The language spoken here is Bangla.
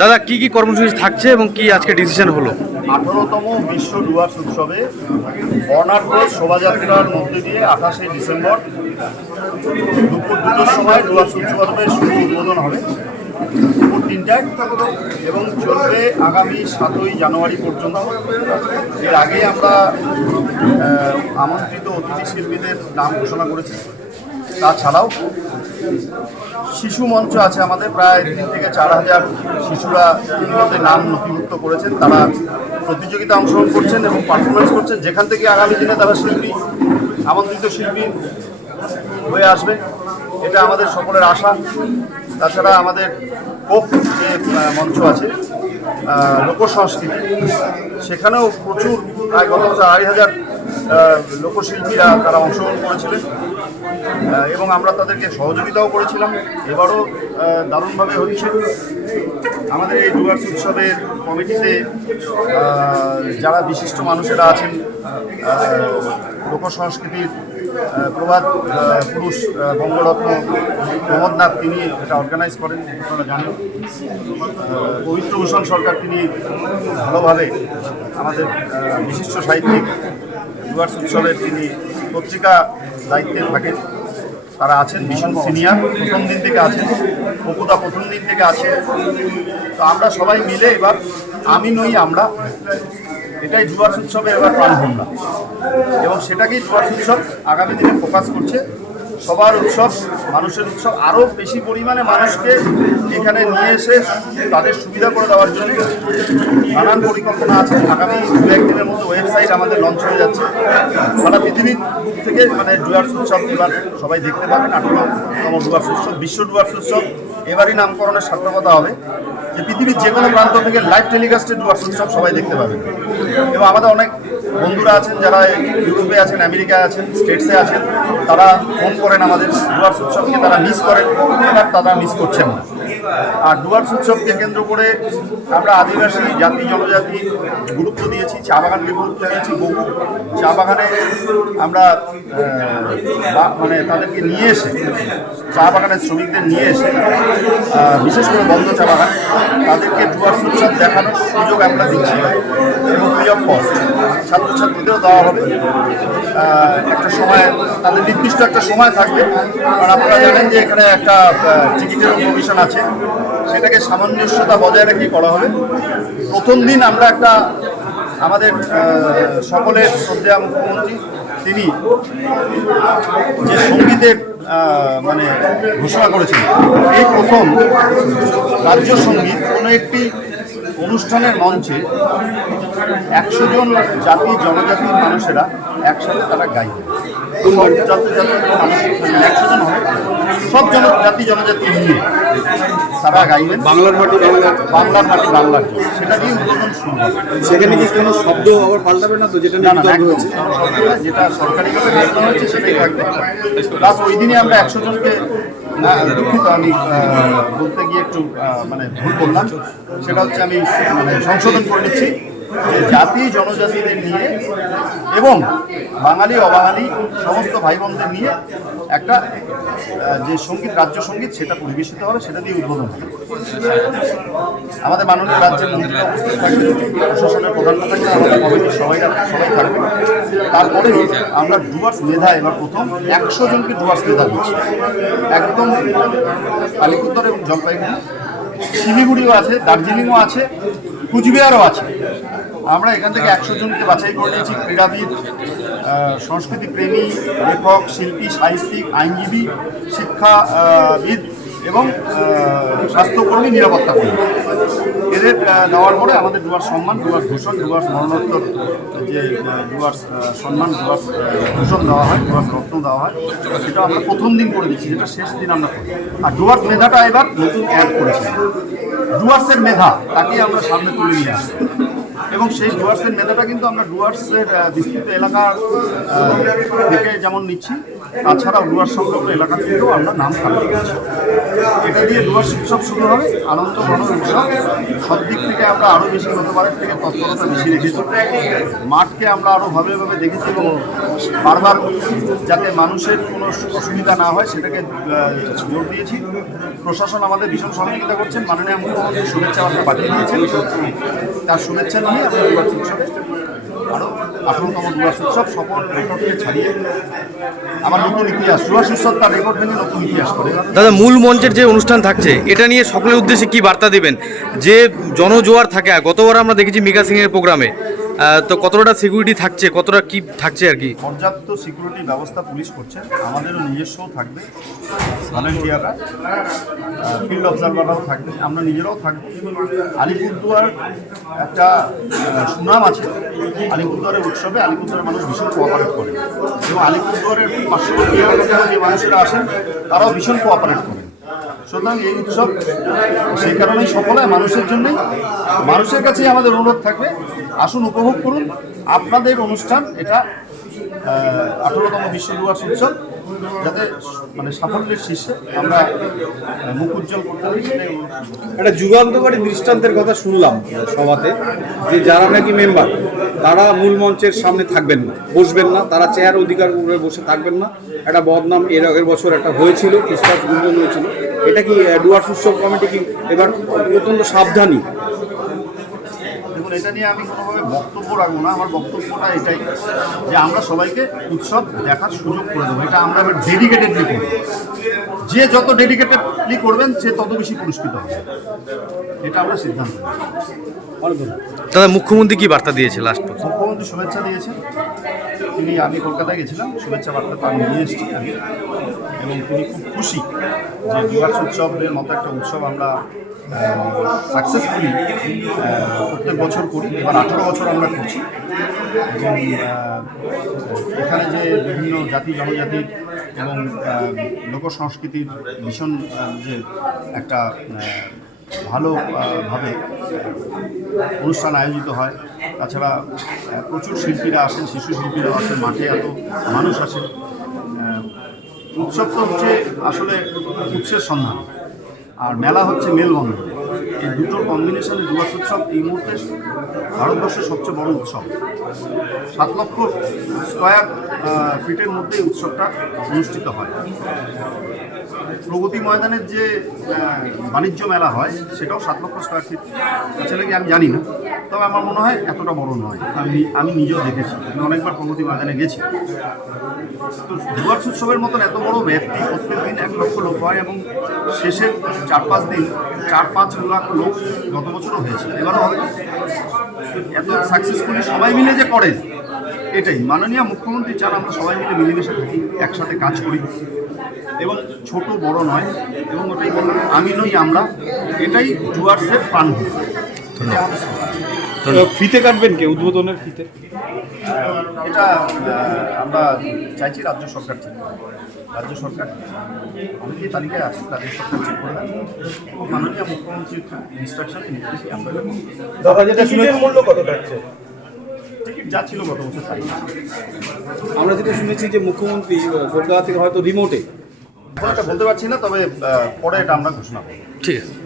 দাদা, কি কি কর্মসূচি থাকছে এবং কি আজকে ডিসিশন হলো? আঠারোতম বিশ্ব ডুয়ার্স উৎসবে বর্ণাঢ্য শোভাযাত্রার মধ্যে দিয়ে আঠাশে ডিসেম্বর দুপুর দুটোর সময় ডুয়ার্স উৎসবের শুভ উদ্বোধন হবে। দুপুর তিনটায় এবং চলবে আগামী সাতই জানুয়ারি পর্যন্ত। এর আগে আমরা আমন্ত্রিত অতিথি শিল্পীদের নাম ঘোষণা করেছি। তাছাড়াও শিশু মঞ্চ আছে আমাদের, প্রায় তিন থেকে চার হাজার শিশুরা ইতিমধ্যে নাম নথিভুক্ত করেছেন। তারা প্রতিযোগিতা অংশগ্রহণ করছেন এবং পারফরমেন্স করছেন। যেখান থেকে আগামী দিনে তারা শিল্পী, আমন্ত্রিত শিল্পী হয়ে আসবে, এটা আমাদের সকলের আশা। তাছাড়া আমাদের ফোক যে মঞ্চ আছে লোকসংস্কৃতি, সেখানেও প্রচুর, প্রায় গত বছর আড়াই হাজার লোকশিল্পীরা তারা অংশগ্রহণ করেছিলেন। এবং আমরা তাদেরকে সহযোগিতাও করেছিলাম। এবারও দারুণভাবে হচ্ছে। আমাদের এই ডুয়ার্স উৎসবের কমিটিতে যারা বিশিষ্ট মানুষেরা আছেন লোকসংস্কৃতির প্রবাদ পুরুষ বঙ্গরত্ন প্রমোদনাথ তিনি এটা অর্গানাইজ করেন, আপনারা জানেন। পবিত্রভূষণ সরকার তিনি ভালোভাবে আমাদের বিশিষ্ট সাহিত্যিক ডুয়ার্স উৎসবের তিনি পত্রিকা দায়িত্বে থাকেন। তারা আছেন ভীষণ সিনিয়র, প্রথম দিন থেকে আছেন, অপুদা প্রথম দিন থেকে আছে তো আমরা সবাই মিলে এবার, আমি নই আমরা, এটাই ডুয়ার্স উৎসবে এবার প্রাণভূমরা এবং সেটাকেই ডুয়ার্স উৎসব আগামী দিনে ফোকাস করছে। সবার উৎসব, মানুষের উৎসব। আরও বেশি পরিমাণে মানুষকে এখানে নিয়ে এসে তাদের সুবিধা করে দেওয়ার জন্য নানান পরিকল্পনা আছে। আগামী দু একদিনের মধ্যে ওয়েবসাইট আমাদের লঞ্চ হয়ে যাচ্ছে। সারা পৃথিবীর থেকে মানে ডুয়ার্স উৎসব এবার সবাই দেখতে পাবেন আঠারোতম ডুয়ার্স উৎসব, বিশ্ব ডুয়ার্স উৎসব, এবারই নামকরণের সার্থকতা হবে। যে পৃথিবীর যে কোনো প্রান্ত থেকে লাইভ টেলিকাস্টে ডুয়ার্স উৎসব সবাই দেখতে পাবেন এবং আমাদের অনেক বন্ধুরা আছেন যারা ইউরোপে আছেন, আমেরিকায় আছেন, স্টেটসে আছেন, তারা ফোন করেন আমাদের ডুয়ার্স উৎসবকে, তারা মিস করেন, এবার তারা মিস করছেন না। আর ডুয়ার্স উৎসবকে কেন্দ্র করে আমরা আদিবাসী, জাতি, জনজাতি গুরুত্ব দিয়েছি, চা বাগানকে গুরুত্ব দিয়েছি, বহু চা বাগানে আমরা মানে তাদেরকে নিয়ে এসে, চা বাগানের শ্রমিকদের নিয়ে এসে বিশেষ করে বন্ধ চা বাগান, তাদেরকে ডুয়ার্স উৎসব দেখানোর সুযোগ আমরা দিচ্ছি এবং ফ্রি অফ কস্ট ছাত্রছাত্রীদেরও দেওয়া হবে। একটা সময়, তাদের নির্দিষ্ট একটা সময় থাকবে। আর আপনারা জানেন যে এখানে একটা টিকিটের প্রভিশন আছে। সেটাকে সামঞ্জস্যতা বজায় রেখে করা হবে। প্রথম দিন আমরা একটা, আমাদের সকলের শ্রদ্ধেয়া মুখ্যমন্ত্রী, তিনি যে সঙ্গীতের মানে ঘোষণা করেছেন, এই প্রথম রাজ্য সংগীত কোনো একটি অনুষ্ঠানের মঞ্চে একশো জন জাতি, জনজাতির মানুষেরা একসাথে তারা গাইবে। সব জন জাতি জনজাতি নিয়ে তারা গাইবেন। বাংলার মাটি বাংলার। মাটি বাংলার। সেটা দিয়ে উদ্বোধন শুরু সেখানে কি কোনো শব্দ আবার পাল্টাবে না তো যেটা না নিয়ে যেটা সরকারিভাবে ঘোষণা হয়েছে সেটাই থাকবে প্লাস ওই দিনই আমরা একশো জনকে দুঃখিত আমি বলতে গিয়ে একটু মানে ভুল করলাম সেটা হচ্ছে আমি মানে সংশোধন করে নিচ্ছি। জাতি, জনজাতিদের নিয়ে এবং বাঙালি, অবাঙালি সমস্ত ভাই বোনদের নিয়ে একটা যে সংগীত, রাজ্য সংগীত, সেটা পরিবেশিত হবে, সেটা দিয়ে উদ্বোধন হবে। আমাদের মাননীয় রাজ্যের মন্ত্রীরা উপস্থিত থাকবেন, প্রশাসনের প্রধানরা থাকবেন, আমাদের কমিটির সবাইরা সবাই থাকবেন। তারপরে আমরা ডুয়ার্স মেধা এবার প্রথম, একশো জনকে ডুয়ার্স মেধা দিচ্ছি। একদম আলিপুরদর এবং জলপাইগুড়ি। শিলিগুড়িও আছে, দার্জিলিংও আছে, কুচবিহারও আছে। আমরা এখান থেকে একশো জনকে বাছাই করে নিয়েছি। ক্রীড়াবিদ সংস্কৃতি প্রেমী লেখক শিল্পী সাহিত্যিক আইনজীবী শিক্ষাবিদ এবং স্বাস্থ্যকর্মী নিরাপত্তা কর্মী। এদের দেওয়ার পরে আমাদের ডুয়ার্স সম্মান ডুয়ার্স ভূষণ ডুয়ার্স মরণোত্তর যে ডুয়ার্স সম্মান আহ, ভূষণ দেওয়া হয় ডুয়ার্স রত্ন দেওয়া হয় সেটা আমরা প্রথম দিন করে দিচ্ছি যেটা শেষ দিন আমরা করি। আর ডুয়ার্স মেধাটা এবার নতুন অ্যাড করেছি। ডুয়ার্সের মেধা তাকে আমরা সামনে তুলে নিয়ে আসি এবং সেই ডুয়ার্সের নেতাটা কিন্তু আমরা ডুয়ার্সের বিস্তৃত এলাকার থেকে যেমন নিচ্ছি। তাছাড়া ডুয়ার সংলগ্ন এলাকা থেকেও আমরা নাম কালেক্ট এটা দিয়ে ডুয়ার উৎসব শুরু হবে, আনন্দ ঘন উৎসব। সব দিক থেকে আমরা আরও বেশি গতবারের থেকে তৎপরতা বেশি রেখেছি। মাঠকে আমরা আরও ভালোভাবে দেখেছি এবং বারবার যাতে মানুষের কোনো অসুবিধা না হয় সেটাকে জোর দিয়েছি। প্রশাসন আমাদের ভীষণ সহযোগিতা করছেন, মাননীয় মুখ্যমন্ত্রী শুভেচ্ছা বার্তা পাঠিয়ে দিয়েছেন। তার শুভেচ্ছা নিয়ে আমরা দুর্গা উৎসব আরও আঠারোতম দুরাস উৎসব সকল রেকর্ডকে ছাড়িয়ে আমার নতুন ইতিহাস সুভাষ উৎসব তার রেকর্ড ভেঙে নতুন ইতিহাস করে। দাদা, মূল মঞ্চের যে অনুষ্ঠান থাকছে, এটা নিয়ে সকলের উদ্দেশ্যে কি বার্তা দেবেন? যে জনজোয়ার থাকে গতবার আমরা দেখেছি মিকা সিং এর প্রোগ্রামে তো কতটা সিকিউরিটি থাকছে? কতটা কি থাকছে আর কি? পর্যাপ্ত সিকিউরিটি ব্যবস্থা পুলিশ করছে। আমাদেরও নিজস্ব থাকবে। ভলেন্টিয়াররা ফিল্ড অবজারভাররাও থাকবে। আমরা নিজেরাও থাকব। আলিপুরদুয়ার একটা সুনাম আছে। আলিপুরদুয়ারের উৎসবে আলিপুরদুয়ারের মানুষ ভীষণ কোঅপারেট করে। এবং আলিপুরদুয়ারের পার্শ্ববর্তী এলাকা যে মানুষেরা আসেন তারাও ভীষণ কোঅপারেট করে। সুতরাং এই উৎসব সেই কারণেই সফল হয় মানুষের জন্যই মানুষের কাছেই আমাদের অনুরোধ থাকবে। আসুন, উপভোগ করুন। আপনাদের অনুষ্ঠান, এটা আঠারোতম বিশ্ব ডুয়ার্স উৎসব, যাতে মানে সাফল্যের শীর্ষে আমরা মুখ উজ্জ্বল করতে পারি। একটা যুগান্তকারী দৃষ্টান্তের কথা শুনলাম সভাতে, যে যারা নাকি মেম্বার তারা মূল মঞ্চের সামনে থাকবেন না, বসবেন না, তারা চেয়ার অধিকার উপরে বসে থাকবেন না। একটা বদনাম এর আগের বছর একটা হয়েছিল খ্রিস্টাস গুঞ্জন হয়েছিল। এটা কি ডুয়ার্স উৎসব কমিটি কি? এবার অত্যন্ত সাবধানী। দেখুন এটা নিয়ে আমি কোনোভাবে বক্তব্য রাখব না। আমার বক্তব্যটা এটাই যে আমরা সবাইকে উৎসব দেখার সুযোগ করে দেবো। এটা আমরা এবার ডেডিকেটেডলি করব। যে যত ডেডিকেটেডলি করবেন সে তত বেশি পুরস্কৃত হবে। এটা আমরা সিদ্ধান্ত। দাদা মুখ্যমন্ত্রী কি বার্তা দিয়েছে লাস্ট মুখ্যমন্ত্রী শুভেচ্ছা দিয়েছেন। তিনি আমি কলকাতায় গেছিলাম শুভেচ্ছা বার্তা তার নিয়ে এসেছি। আমি এবং তিনি খুব খুশি যে বিভাস উৎসবের মতো একটা উৎসব আমরা সাকসেসফুলি প্রত্যেক বছর করি। এবার আঠেরো বছর আমরা করছি। এবং এখানে যে বিভিন্ন জাতি জনজাতির এবং লোক সংস্কৃতির ভীষণ যে একটা আহ, ভালো আহ, ভাবে অনুষ্ঠান আয়োজিত হয়। তাছাড়া প্রচুর শিল্পীরা আসেন, শিশু শিল্পীরা আসেন, মাঠে এত মানুষ আসেন। উৎসব তো হচ্ছে আসলে উৎসের সন্ধান। আর মেলা হচ্ছে মেলবন্ধন। এই দুটোর কম্বিনেশনে দুয়াস উৎসব এই মুহূর্তে ভারতবর্ষের সবচেয়ে বড় উৎসব। সাত লক্ষ স্কোয়ার ফিটের মধ্যে উৎসবটা অনুষ্ঠিত হয়। প্রগতি ময়দানের যে বাণিজ্য মেলা হয়, সেটাও সাত লক্ষ স্কোয়ার ফিট আসলে কি আমি জানি না। তবে আমার মনে হয় এতটা বড় নয়। আমি আমি নিজেও দেখেছি। আমি অনেকবার প্রগতি ময়দানে গেছি। তো ডুয়ার্স উৎসবের মতন এত বড় ব্যক্তি প্রত্যেক দিন এক লক্ষ লোক হয় এবং শেষের চার পাঁচ দিন চার পাঁচ লাখ লোক গত বছরও হয়েছে। এবারও হবে। এত সাকসেসফুলি সবাই মিলে যে করেন, এটাই। মাননীয় মুখ্যমন্ত্রী চান আমরা সবাই মিলে মিলেমিশে থাকি, একসাথে কাজ করি। এবং ছোট বড় নয় এবং ওটাই বললাম আমি নই আমরা। এটাই ডুয়ার্সের প্রাণ। ফিতে কাটবেন কে? উদ্বোধনের ফিতে? এটা আমরা চাইছি রাজ্য সরকার ঠিক রাজ্য সরকার আমি যে তালিকায় আছি রাজ্য সরকার ঠিক করে মাননীয় মুখ্যমন্ত্রীর ইনস্ট্রাকশনে নির্দেশে আমরা দাদা যেটা শুনেছি মূল্য কত থাকছে? যা ছিল গত বছর আমরা যেটা শুনেছি যে মুখ্যমন্ত্রী কলকাতা থেকে হয়তো রিমোটে বলতে পারছি না তবে পরে এটা আমরা ঘোষণা করব। ঠিক আছে।